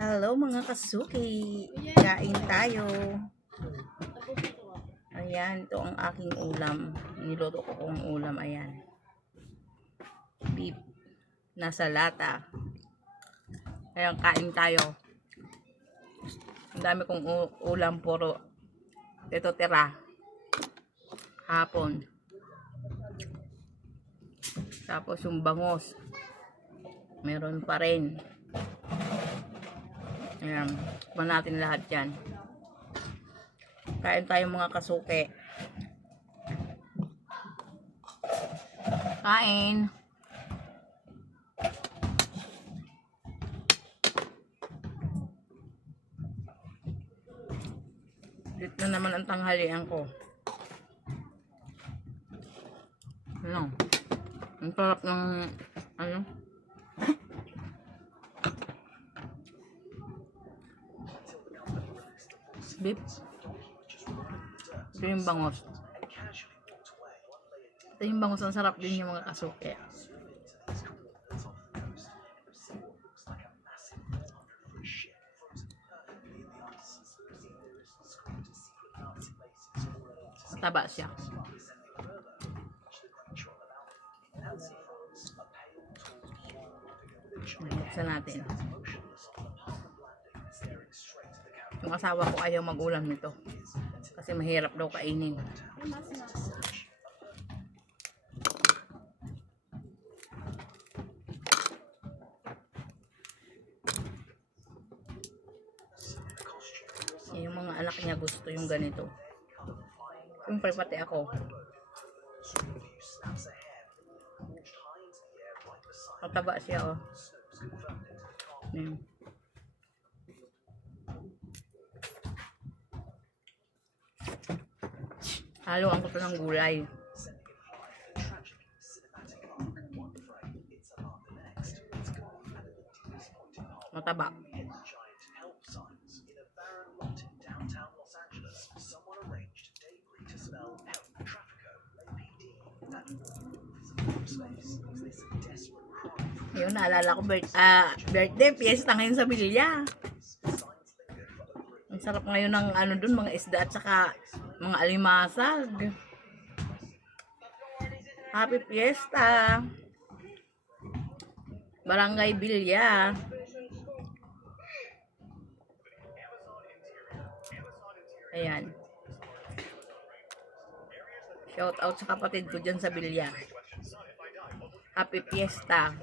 Hello mga kasuki, kain tayo. Ayan, ito ang aking ulam. Niluto ko kong ulam, ayan. Beef, nasa lata. Ayan, kain tayo. Ang dami kong ulam, puro ito tira. Hapon. Tapos yung bangus. Meron pa rin. Ayan, kuha natin lahat yan. Kain tayo mga kasuke. Kain. Dito na naman ang tanghalian ko. Ano? Ang sarap ng ano? Beef. Ito yung bangus. Ito yung bangus. Ang sarap din yung mga kasuke. Taba siya. Buksan natin. Yung asawa ko ayaw mag-ulam nito. Kasi mahirap daw kainin. Yung mga anak niya gusto yung ganito. Siyempre pati ako. Mataba siya, oh. Haluan ko ito ng gulay. Mataba. Ayun, naalala ko birthday, fiesta ngayon sa Bilya. Ang sarap ngayon ng ano dun, mga isda at saka mga alimasag. Happy fiesta. Barangay Bilya. Ayan. Shout out sa kapatid ko dyan sa Bilya. Happy fiesta.